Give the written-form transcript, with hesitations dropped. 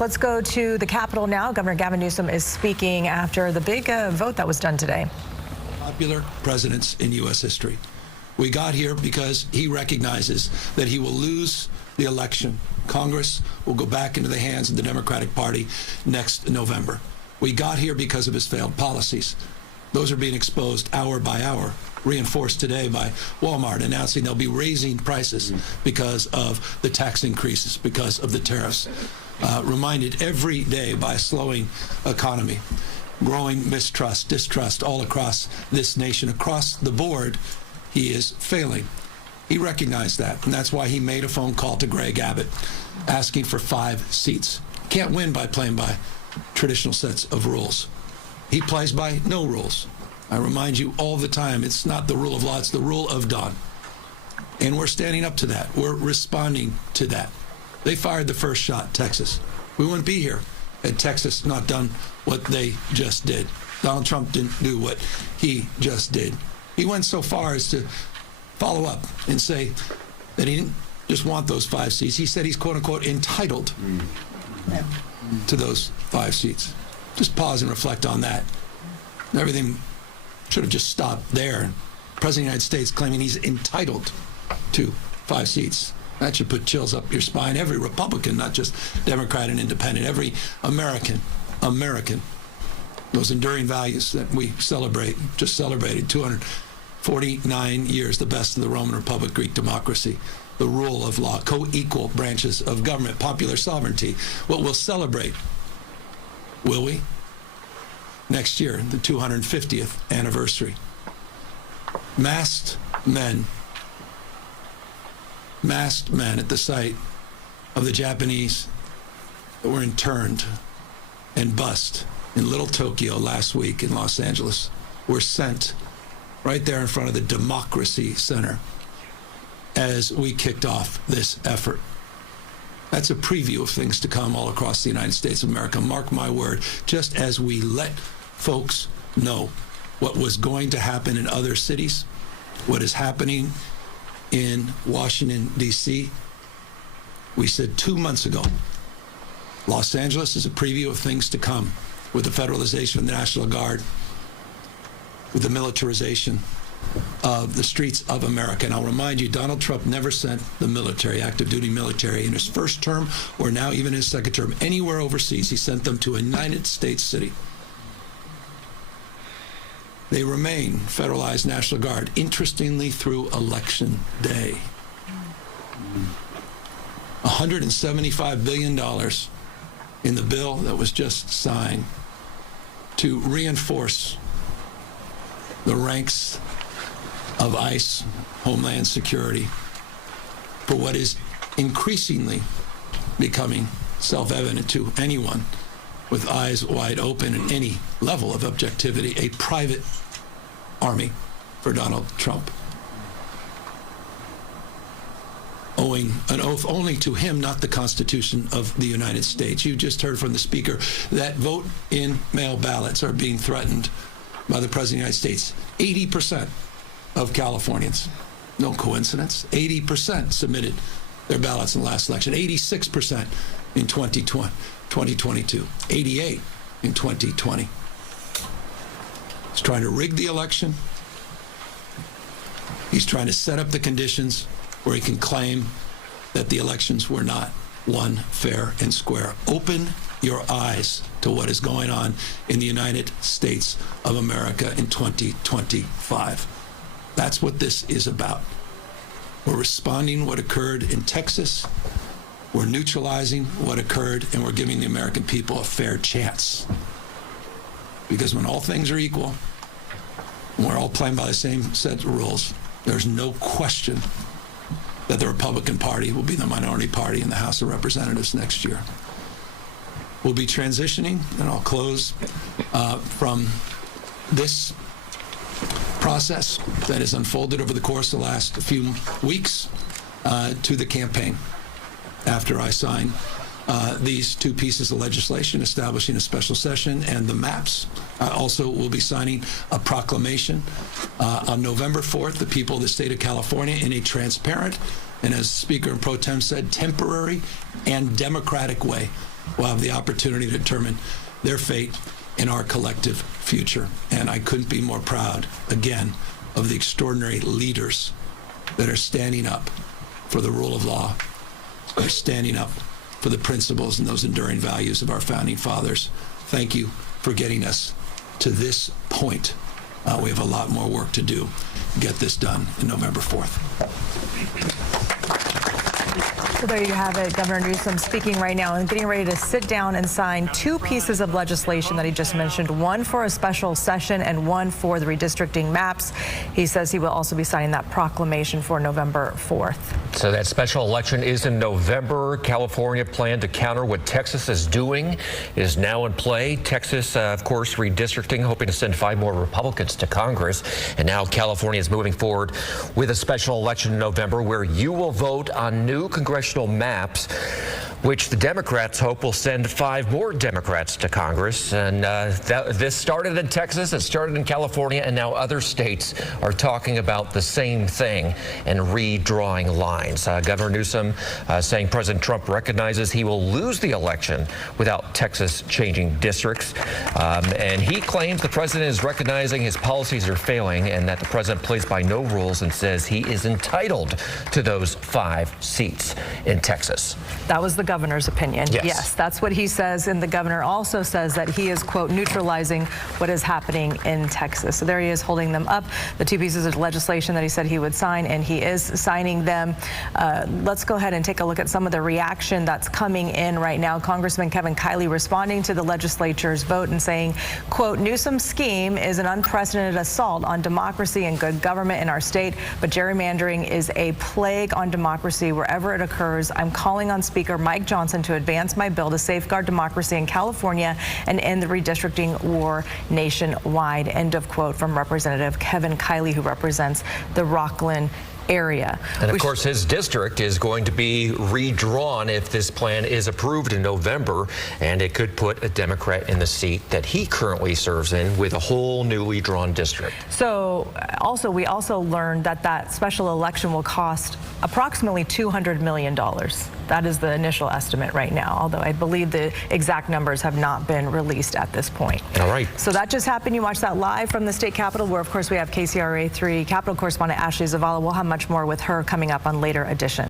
Let's go to the Capitol now. Governor Gavin Newsom is speaking after the big vote that was done today. Popular presidents in U.S. history. We got here because he recognizes that he will lose the election. Congress will go back into the hands of the Democratic Party next November. We got here because of his failed policies. Those are being exposed hour by hour, reinforced today by Walmart announcing they'll be raising prices because of the tax increases, because of the tariffs. Reminded every day by a slowing economy, growing mistrust, distrust all across this nation, across the board. He is failing. He recognized that, and that's why he made a phone call to Greg Abbott asking for 5 seats. Can't win by playing by traditional sets of rules. He plays by no rules. I remind you all the time, it's not the rule of law, it's the rule of dawn. And we're standing up to that. We're responding to that. They fired the first shot, Texas. We wouldn't be here had Texas not done what they just did. Donald Trump didn't do what he just did. He went so far as to follow up and say that he didn't just want those 5 seats. He said he's, quote unquote, entitled to those 5 seats. Just pause and reflect on that. Everything should have just stopped there. The President of the United States claiming he's entitled to 5 seats. That should put chills up your spine. Every Republican, not just Democrat and Independent, every American, those enduring values that we celebrate, just celebrated 249 years, the best of the Roman Republic, Greek democracy, the rule of law, co-equal branches of government, popular sovereignty. What we'll celebrate, will we? Next year, the 250th anniversary. Masked men at the site of the Japanese that were interned and bussed in Little Tokyo last week in Los Angeles were sent right there in front of the Democracy Center as we kicked off this effort. That's a preview of things to come all across the United States of America. Mark my word, just as we let folks know what was going to happen in other cities, what is happening in Washington, D.C., we said 2 months ago, Los Angeles is a preview of things to come with the federalization of the National Guard, with the militarization of the streets of America. And I'll remind you, Donald Trump never sent the military, active duty military, in his first term or now even his second term, anywhere overseas. He sent them to a United States city. They remain federalized National Guard, interestingly, through Election Day. $175 billion in the bill that was just signed to reinforce the ranks of ICE, Homeland Security, for what is increasingly becoming self-evident to anyone with eyes wide open and any level of objectivity, a private army for Donald Trump, owing an oath only to him, not the Constitution of the United States. You just heard from the Speaker that vote-in-mail ballots are being threatened by the President of the United States. 80% of Californians, no coincidence, 80% submitted their ballots in the last election, 86% in 2022, 88 in 2020. He's trying to rig the election. He's trying to set up the conditions where he can claim that the elections were not won fair and square. Open your eyes to what is going on in the United States of America in 2025. That's what this is about. We're responding what occurred in Texas. We're neutralizing what occurred, and we're giving the American people a fair chance. Because when all things are equal, and we're all playing by the same set of rules, there's no question that the Republican Party will be the minority party in the House of Representatives next year. We'll be transitioning, and I'll close, from this process that has unfolded over the course of the last few weeks to the campaign. After I sign these 2 pieces of legislation establishing a special session and the maps, I also will be signing a proclamation on November 4th, the people of the state of California, in a transparent and, as Speaker and Pro Tem said, temporary and democratic way, will have the opportunity to determine their fate in our collective future. And I couldn't be more proud, again, of the extraordinary leaders that are standing up for the rule of law, are standing up for the principles and those enduring values of our founding fathers. Thank you for getting us to this point. We have a lot more work to do to get this done in November 4th. So there you have it. Governor Newsom speaking right now and getting ready to sit down and sign two pieces of legislation that he just mentioned, one for a special session and one for the redistricting maps. He says he will also be signing that proclamation for November 4th. So that special election is in November. California plan to counter what Texas is doing is now in play. Texas, of course, redistricting, hoping to send 5 more Republicans to Congress. And now California is moving forward with a special election in November where you will vote on new congressional maps, which the Democrats hope will send 5 more Democrats to Congress. And this started in Texas, it started in California, and now other states are talking about the same thing and redrawing lines. Governor Newsom saying President Trump recognizes he will lose the election without Texas changing districts. And he claims the president is recognizing his policies are failing and that the president plays by no rules and says he is entitled to those 5 seats in Texas. That was the governor's opinion. Yes, that's what he says. And the governor also says that he is, quote, neutralizing what is happening in Texas. So there he is holding them up, the 2 pieces of legislation that he said he would sign, and he is signing them. Let's go ahead and take a look at some of the reaction that's coming in right now. Congressman Kevin Kiley responding to the legislature's vote and saying, quote, Newsom's scheme is an unprecedented assault on democracy and good government in our state, but gerrymandering is a plague on democracy wherever it occurs. I'm calling on Speaker Mike Johnson to advance my bill to safeguard democracy in California and end the redistricting war nationwide. End of quote from Representative Kevin Kiley, who represents the Rockland area. And of course, his district is going to be redrawn if this plan is approved in November, and it could put a Democrat in the seat that he currently serves in with a whole newly drawn district. So we also learned that that special election will cost approximately $200 million. That is the initial estimate right now, although I believe the exact numbers have not been released at this point. All right. So that just happened. You watched that live from the state capitol, where, of course, we have KCRA 3 Capitol correspondent Ashley Zavala. We'll have much more with her coming up on later edition.